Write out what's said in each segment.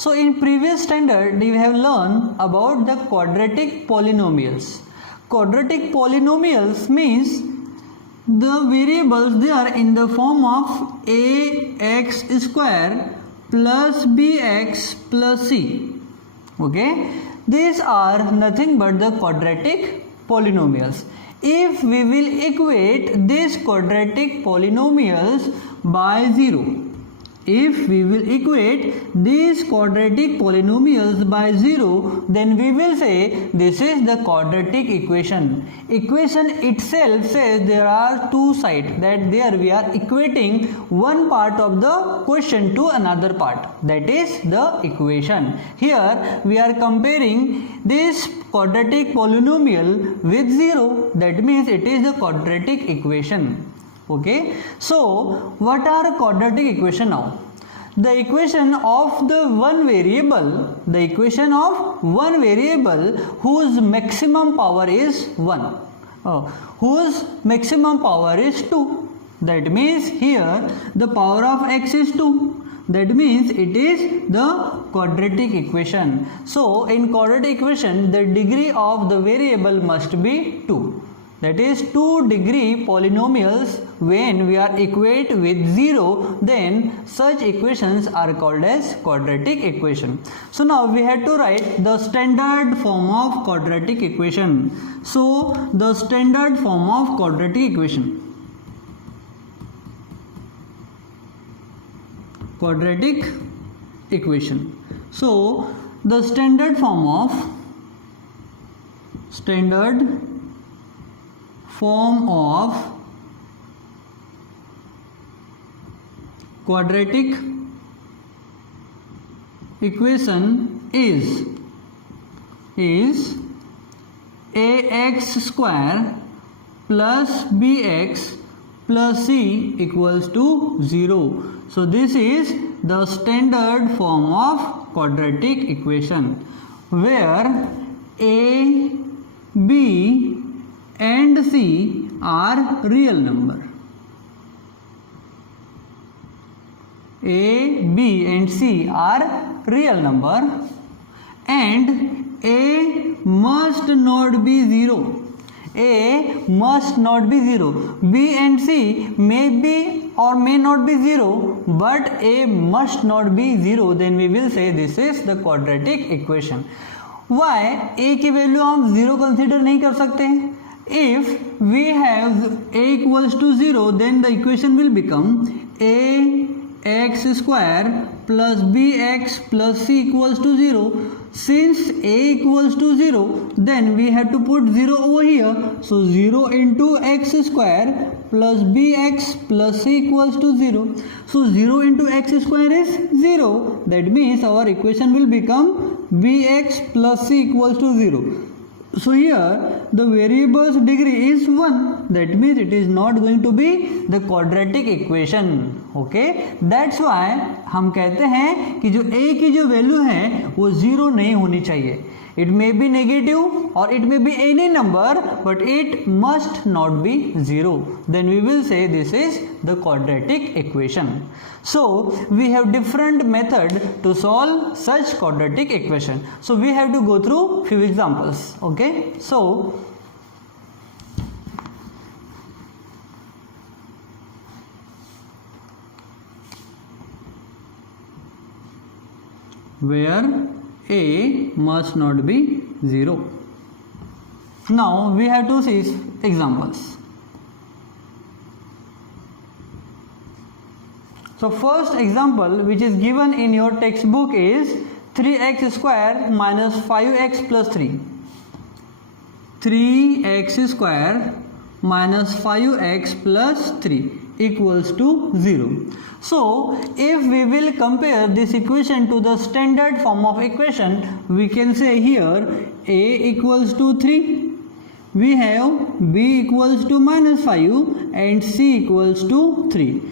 So in previous standard we have learned about the quadratic polynomials. Quadratic polynomials means the variables they are in the form of ax square plus bx plus c. Okay, these are nothing but the quadratic polynomials. If we will equate these quadratic polynomials by 0, if we will equate these quadratic polynomials by 0, then we will say this is the quadratic equation. Equation itself says there are two sides, that there we are equating one part of the question to another part, that is the equation. Here we are comparing this quadratic polynomial with 0, that means it is the quadratic equation. Okay, so what are quadratic equation now? The equation of the one variable, whose maximum power is 1, whose maximum power is 2. That means here the power of x is 2. That means it is the quadratic equation. So in quadratic equation the degree of the variable must be 2. That is 2 degree polynomials. When we are equate with 0, then such equations are called as quadratic equation. So now we have to write the standard form of quadratic equation. So the standard form of quadratic equation. So the standard form of quadratic equation is ax square plus bx plus c equals to 0. So this is the standard form of quadratic equation, where a, b and c are real number. A, B and C are real number, and A must not be 0. A must not be 0. B and C may be or may not be 0, but A must not be 0. Then we will say this is the quadratic equation. Why A की value हम 0 consider नहीं कर सकते? If we have A equals to 0, then the equation will become A x square plus bx plus c equals to 0. Since a equals to 0, then we have to put 0 over here. So 0 into x square plus bx plus c equals to 0. So 0 into x square is 0. That means our equation will become bx plus c equals to 0. So here the variable's degree is 1. That means it is not going to be the quadratic equation. Okay, that's why हम कहते हैं कि जो a की जो value है वो 0 नहीं होनी चाहिए. It may be negative or it may be any number, but it must not be 0. Then we will say this is the quadratic equation. So we have different method to solve such quadratic equation. So we have to go through few examples. Okay, so where a must not be 0. Now we have to see examples. So first example which is given in your textbook is 3x square minus 5x plus 3. 3x square minus 5x plus 3 equals to 0. So if we will compare this equation to the standard form of equation, we can say here a equals to 3, we have b equals to minus 5 and c equals to 3.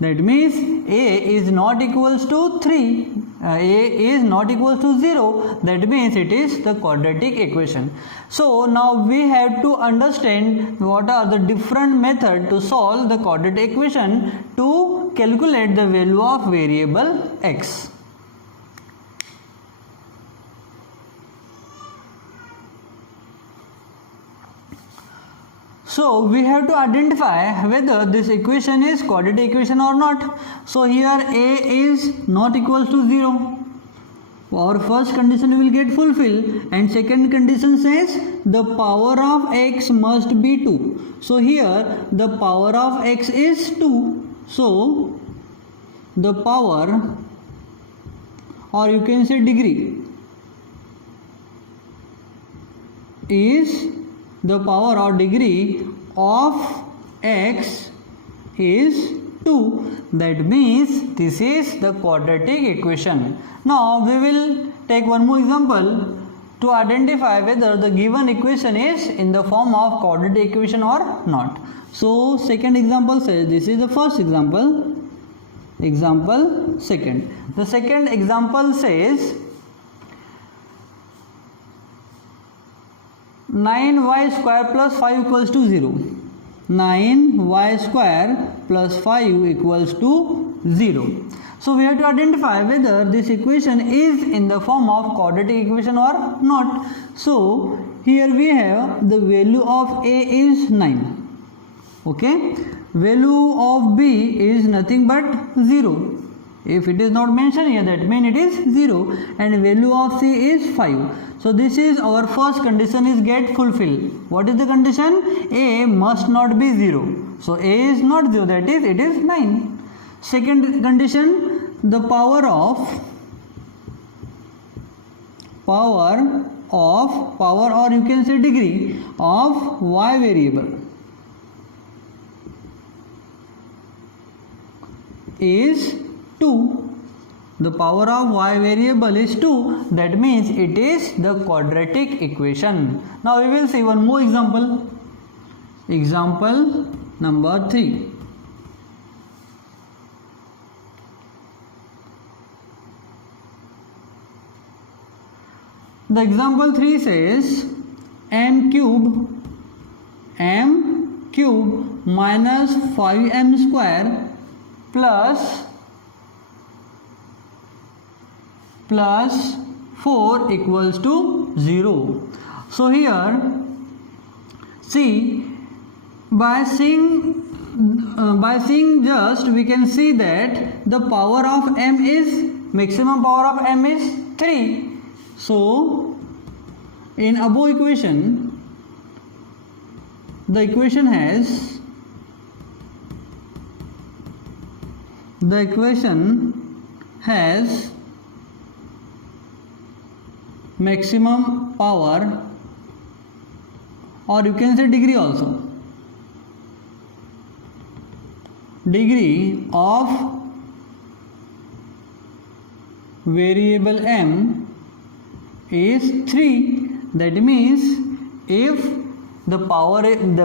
That means a is not equals to 3, a is not equals to 0. That means it is the quadratic equation. So now we have to understand what are the different methods to solve the quadratic equation to calculate the value of variable x. So we have to identify whether this equation is quadratic equation or not. So here a is not equals to 0. Our first condition will get fulfilled, and second condition says the power of x must be 2. So here the power of x is 2. So the power, or you can say degree, is the power or degree of x is 2. That means this is the quadratic equation. Now we will take one more example to identify whether the given equation is in the form of quadratic equation or not. So second example says, this is the first example. Example second. The second example says 9y square plus 5 equals to 0. 9y square plus 5 equals to 0. So we have to identify whether this equation is in the form of quadratic equation or not. So here we have the value of a is 9. Okay. Value of b is nothing but 0. If it is not mentioned here, that means it is 0, and value of c is 5. So this is our first condition is get fulfilled. What is the condition? A must not be 0. So a is not 0, that is it is 9. Second condition, the power or you can say degree of y variable is 2. The power of y variable is 2. That means it is the quadratic equation. Now we will see one more example. Example number 3. The example 3 says m cube minus 5m square plus 4 equals to 0. So here see, by seeing just we can see that the power of m is, maximum power of m is 3. So in above equation, the equation has maximum power, or you can say degree also. Degree of variable m is 3. That means if the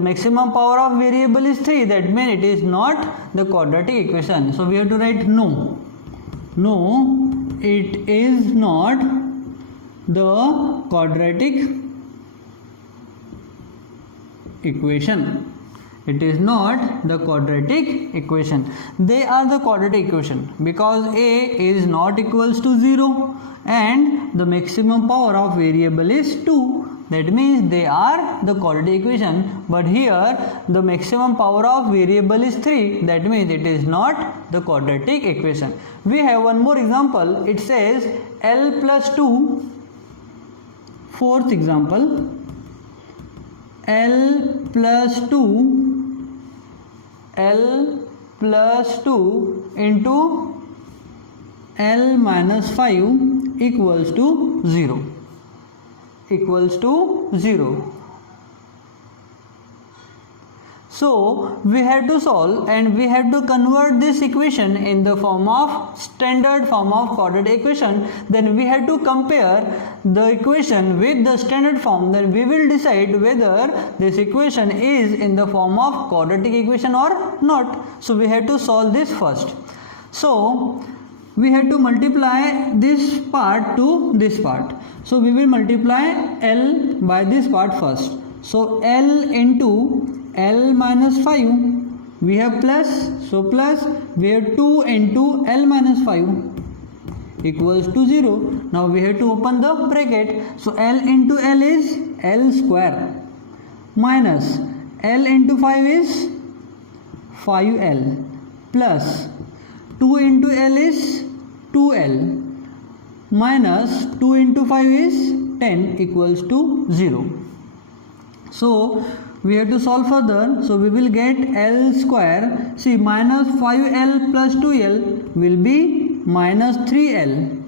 maximum power of variable is 3, that means it is not the quadratic equation. So we have to write no, it is not the quadratic equation. It is not the quadratic equation. They are the quadratic equation because a is not equals to 0 and the maximum power of variable is 2. That means they are the quadratic equation, but here the maximum power of variable is 3. That means it is not the quadratic equation. We have one more example. It says L plus 2. Fourth example, L plus 2 into L minus 5 equals to 0. So we have to solve and we have to convert this equation in the form of standard form of quadratic equation. Then we have to compare the equation with the standard form. Then we will decide whether this equation is in the form of quadratic equation or not. So we have to solve this first. So we have to multiply this part to this part. So we will multiply L by this part first. So L into L minus 5, we have plus, so plus, we have 2 into L minus 5 equals to 0. Now we have to open the bracket. So L into L is L square minus L into 5 is 5L plus 2 into L is 2L minus 2 into 5 is 10 equals to 0. So we have to solve further. So we will get L square. See, minus 5L plus 2L will be minus 3L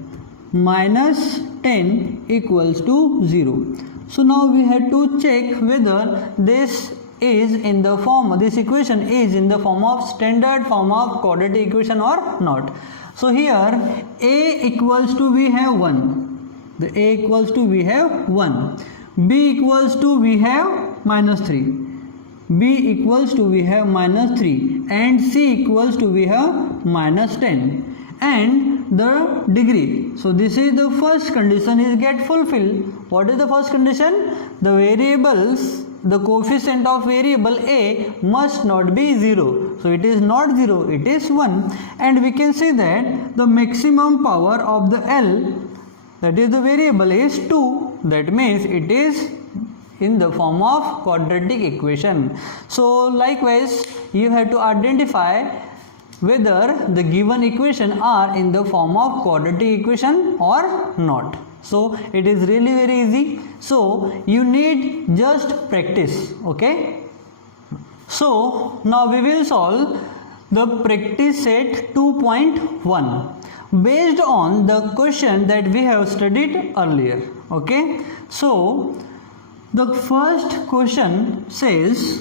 minus 10 equals to 0. So now we have to check whether this equation is in the form of standard form of quadratic equation or not. So here A equals to we have 1. The A equals to we have 1. B equals to we have minus 3. B equals to we have minus 3 and C equals to we have minus 10 and the degree. So this is the first condition is get fulfilled. What is the first condition? The variables, the coefficient of variable A must not be 0. So it is not 0, it is 1, and we can see that the maximum power of the L, that is the variable, is 2. That means it is in the form of quadratic equation. So likewise you have to identify whether the given equation are in the form of quadratic equation or not. So it is really very easy. So you need just practice. Okay. So now we will solve the practice set 2.1 based on the question that we have studied earlier. Okay. So the first question says,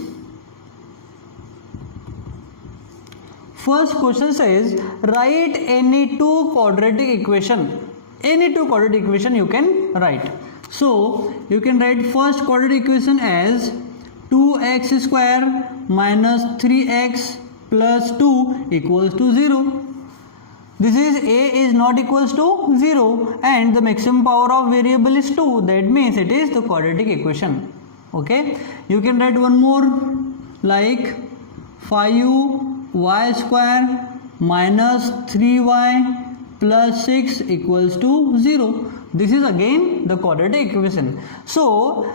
write any two quadratic equation. Any two quadratic equation you can write. So you can write first quadratic equation as 2x square minus 3x plus 2 equals to 0. This is A is not equals to 0 and the maximum power of variable is 2. That means it is the quadratic equation. Okay. You can write one more like 5y square minus 3y plus 6 equals to 0. This is again the quadratic equation. So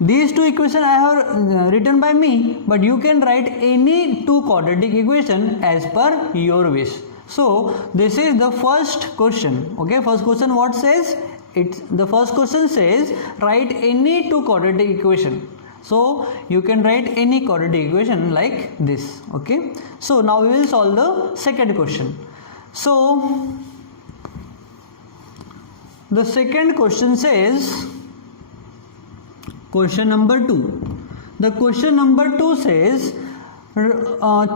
these two equations I have written by me, but you can write any two quadratic equation as per your wish. So this is the first question. Okay, first question what says? The first question says write any two quadratic equation. So you can write any quadratic equation like this. Okay. So now we will solve the second question. So the second question says, question number 2. The question number 2 says,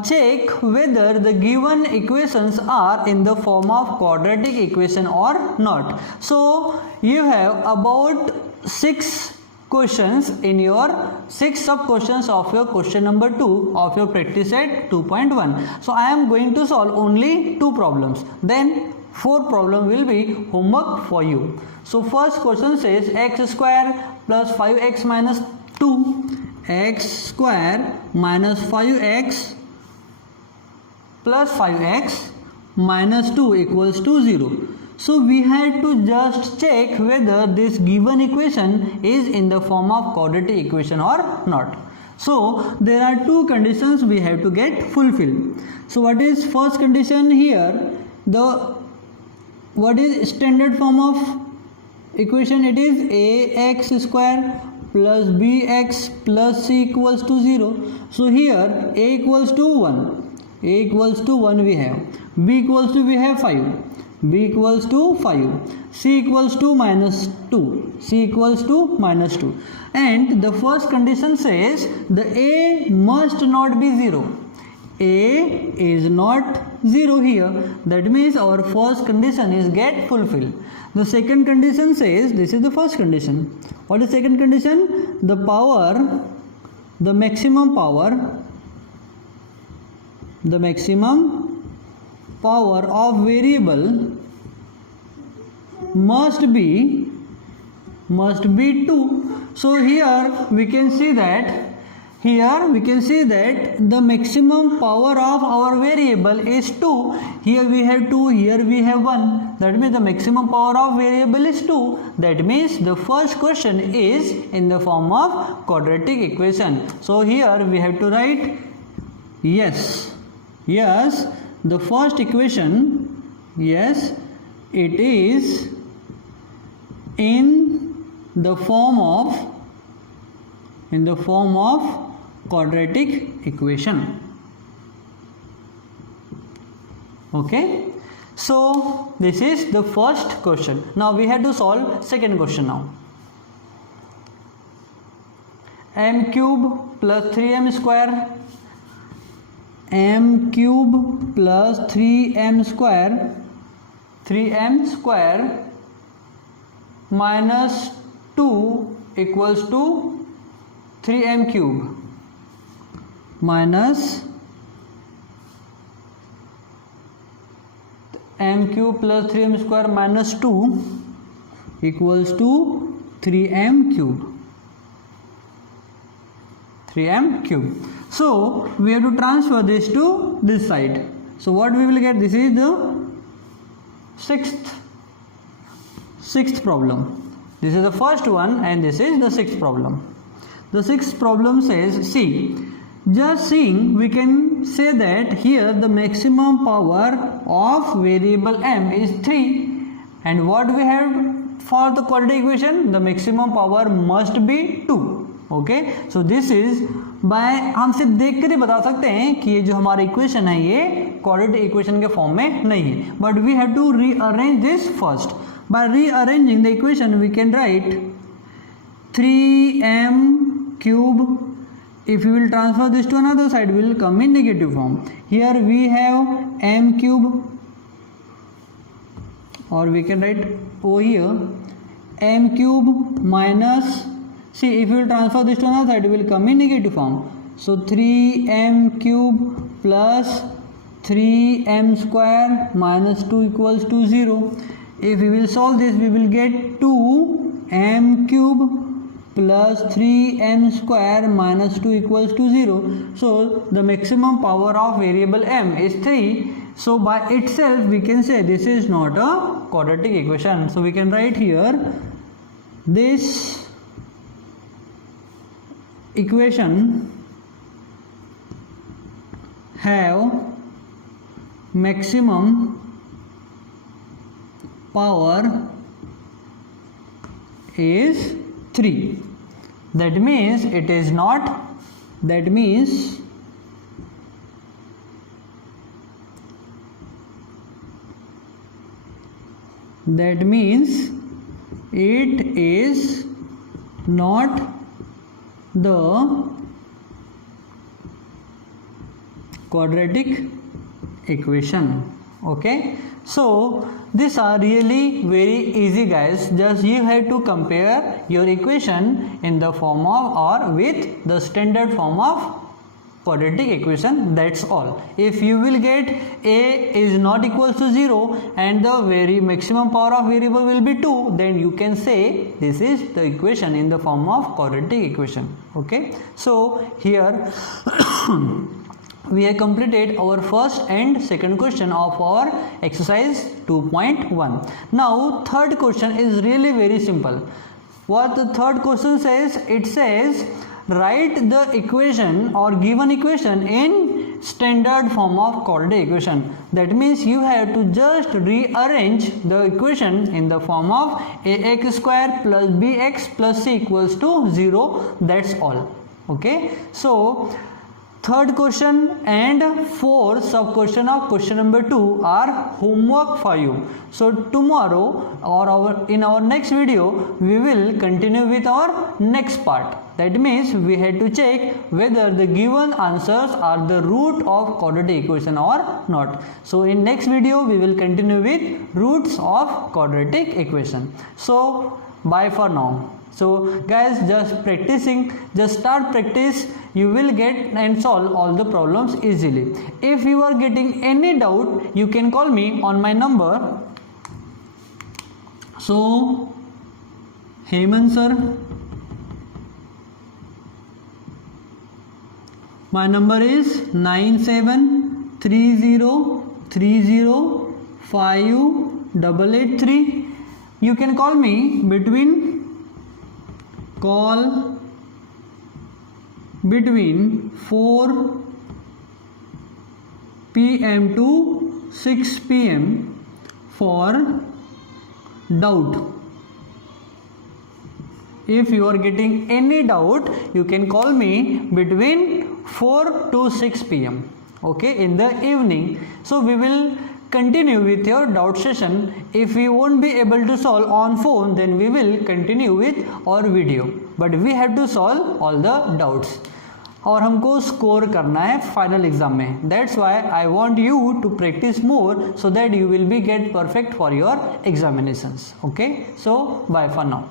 check whether the given equations are in the form of quadratic equation or not. So you have about 6 questions in your 6 sub questions of your question number 2 of your practice set 2.1. So I am going to solve only 2 problems. Then 4 problem will be homework for you. So first question says x square plus 5x minus 2, x square minus 5x plus 5x minus 2 equals to 0. So we had to just check whether this given equation is in the form of quadratic equation or not. So there are 2 conditions we have to get fulfilled. So what is first condition here? What is standard form of equation? It is ax square plus bx plus c equals to 0. So here a equals to 1. A equals to 1 we have. B equals to we have 5. B equals to 5. C equals to minus 2. C equals to minus 2. And the first condition says the A must not be 0. A is not 0 here. That means our first condition is get fulfilled. The second condition says, this is the first condition. What is second condition? The maximum power of variable must be 2. So here we can see that here we can see that the maximum power of our variable is 2. Here we have 2, here we have 1. That means the maximum power of variable is 2. That means the first question is in the form of quadratic equation. So here we have to write yes. Yes, the first equation, yes, it is in the form of quadratic equation. Okay, so this is the first question. Now we have to solve second question now. m cube plus 3m square, m cube plus 3m square minus 2 equals to 3m cube minus m cube plus 3m square minus 2 equals to 3m cube. So we have to transfer this to this side. So what we will get, this is the sixth problem. This is the first one and this is the sixth problem. The sixth problem says, see, just seeing we can say that here the maximum power of variable m is 3, and what we have for the quadratic equation, the maximum power must be 2. Okay, so this is by, हम सिर्फ देख कर ही बता सकते हैं कि ये जो हमारा इक्वेशन है ये क्वाड्रेटिक इक्वेशन के फॉर्म में नहीं है, but we have to rearrange this first. By rearranging the equation we can write 3m cube. If you will transfer this to another side, we will come in negative form. Here we have m cube, or we can write over here m cube minus, see, if you will transfer this to another side, we will come in negative form. So 3m cube plus 3m square minus 2 equals to 0. If we will solve this, we will get 2m cube plus 3m square minus 2 equals to 0. So the maximum power of variable m is 3. So by itself we can say this is not a quadratic equation. So we can write here this equation have maximum power is 3. That means it is not, that means it is not the quadratic equation. Okay, so these are really very easy, guys. Just you have to compare your equation in the form of or with the standard form of quadratic equation, that's all. If you will get a is not equals to 0 and the very maximum power of variable will be 2, then you can say this is the equation in the form of quadratic equation. Okay, so here we have completed our first and second question of our exercise 2.1. Now third question is really very simple. What the third question says, it says write the equation or given equation in standard form of quadratic equation. That means you have to just rearrange the equation in the form of ax square plus bx plus c equals to 0. That's all. Okay, so third question and fourth sub question of question number 2 are homework for you. So tomorrow or in our next video we will continue with our next part. That means we had to check whether the given answers are the root of quadratic equation or not. So in next video we will continue with roots of quadratic equation. So bye for now. So guys, just practicing, just start practice, you will get and solve all the problems easily. If you are getting any doubt, you can call me on my number. So Hemant sir, My number is 9730305883. You can call me between 4 p.m. to 6 p.m. for doubt. If you are getting any doubt, you can call me between 4 to 6 p.m. okay, in the evening. So we will continue with your doubt session. If we won't be able to solve on phone, then we will continue with our video, but we have to solve all the doubts. और हमको score करना है final exam में. That's why I want you to practice more so that you will be get perfect for your examinations. Okay, so bye for now.